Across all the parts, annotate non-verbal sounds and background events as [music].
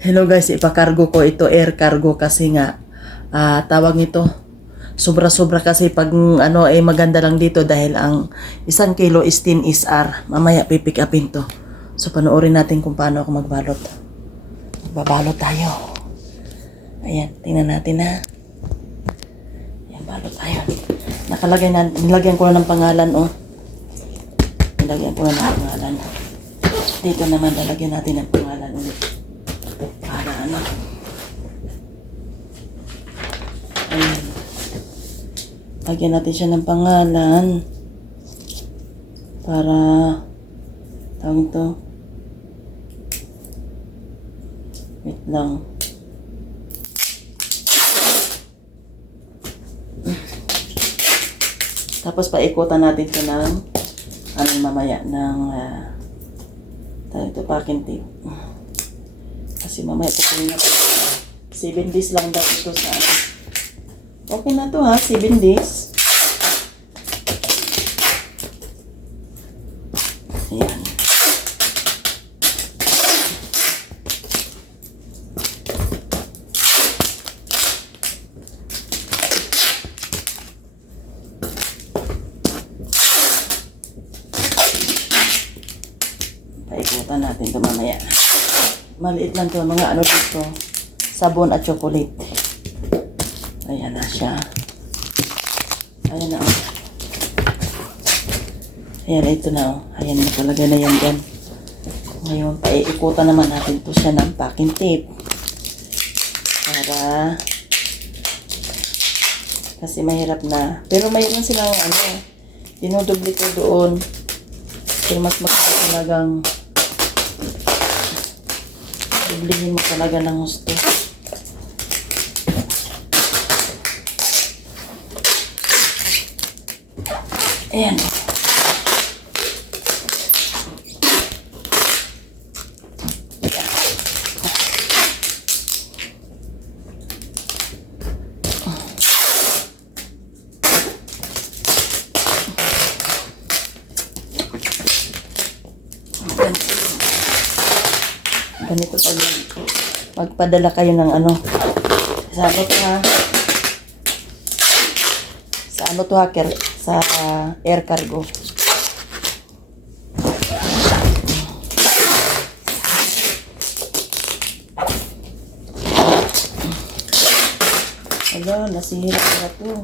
Hello guys, ipakargo ko ito air cargo kasi nga ah, tawag nito sobra-sobra kasi pag ano eh maganda lang dito dahil ang isang kilo is 10 SR. Mamaya pipick upin to. So panoorin natin kung paano ako magbalot. Magbabalot tayo. Ayan, tingnan natin ha. Ayan, balot tayo. Nakalagay na, nilagyan ko na ng pangalan oh. Nilagyan ko na ng pangalan. Dito naman lalagyan natin ng pangalan ulit. Ano. Ayan. Lagyan natin siya ng pangalan. Para tawag ito. Wait lang. Tapos paikutan natin ito ng ano mamaya ng uh, tayo ito packing tape. Kasi mamaya kukunin natin. 7 days lang daw ito sa ano. Okay na to ha, 7 days. Ayan. Paikutan natin ito mamaya. Maliit lang to mga ano dito. Sabon at chocolate. Ayan na siya. Ayan na oh. Ayan, ito na oh. Ayan, nakalagay na yan dyan. Ngayon, paiikutan naman natin to siya ng packing tape. Para kasi mahirap na. Pero mayroon silang ano, dinudubli ko doon. Pero mas maganda talagang dublihin mo talaga ng gusto. Ayan. Ganito pag magpadala kayo ng ano. Sa ano to ha? Sa ano to hacker? Sa air cargo. Ala, nasira pala to.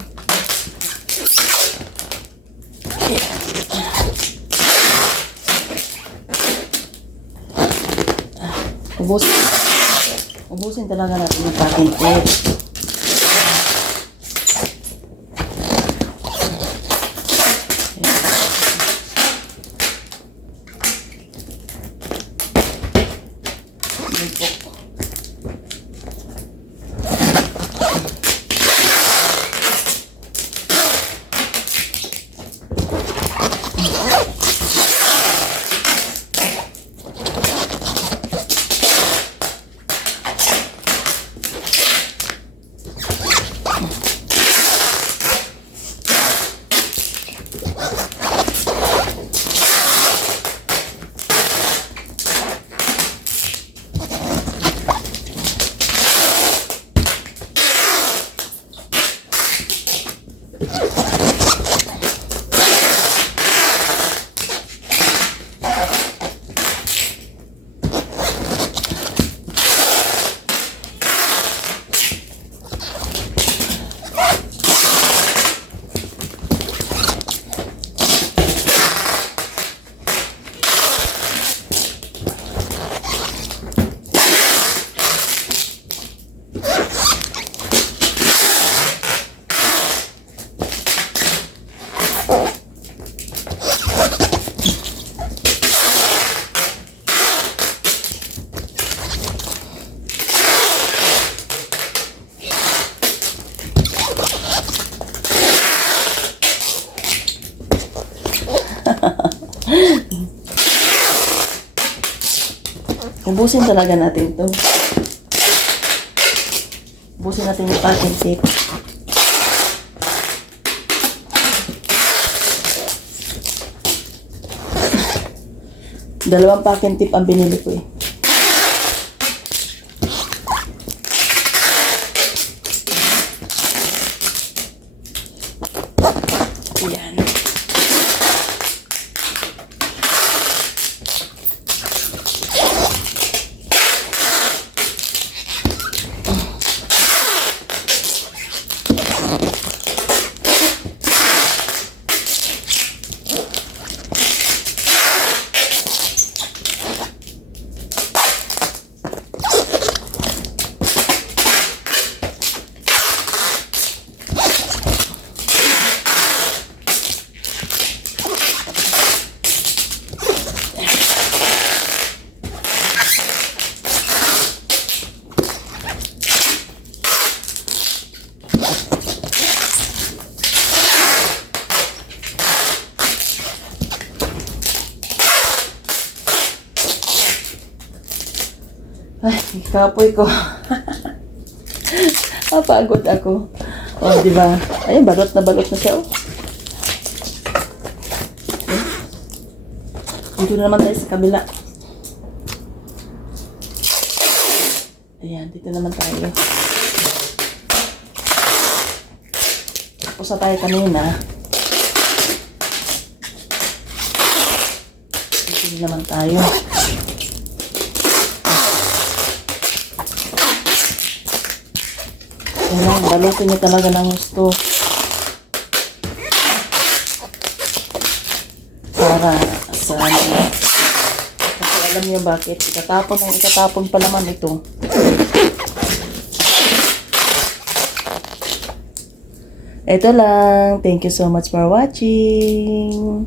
Ubusin. Ubusin talaga natin yung packing tape. Yun po. Ubusin talaga natin to. Ubusin natin yung packing tape. Dalawang packing tape ang binili ko eh. Ay, kapoy ko. [laughs] Napagod ako. Oh, di ba? Ayun, balot na balot na siya, oh. Dito na naman tayo sa kabila. Ayan, dito naman tayo. Tapos na tayo kanina. Dito naman tayo. Ayan, balutin niya talaga ng gusto. Para sa ano. Kasi alam niyo bakit. Itatapon ng itatapon pa naman ito. Ito lang. Thank you so much for watching.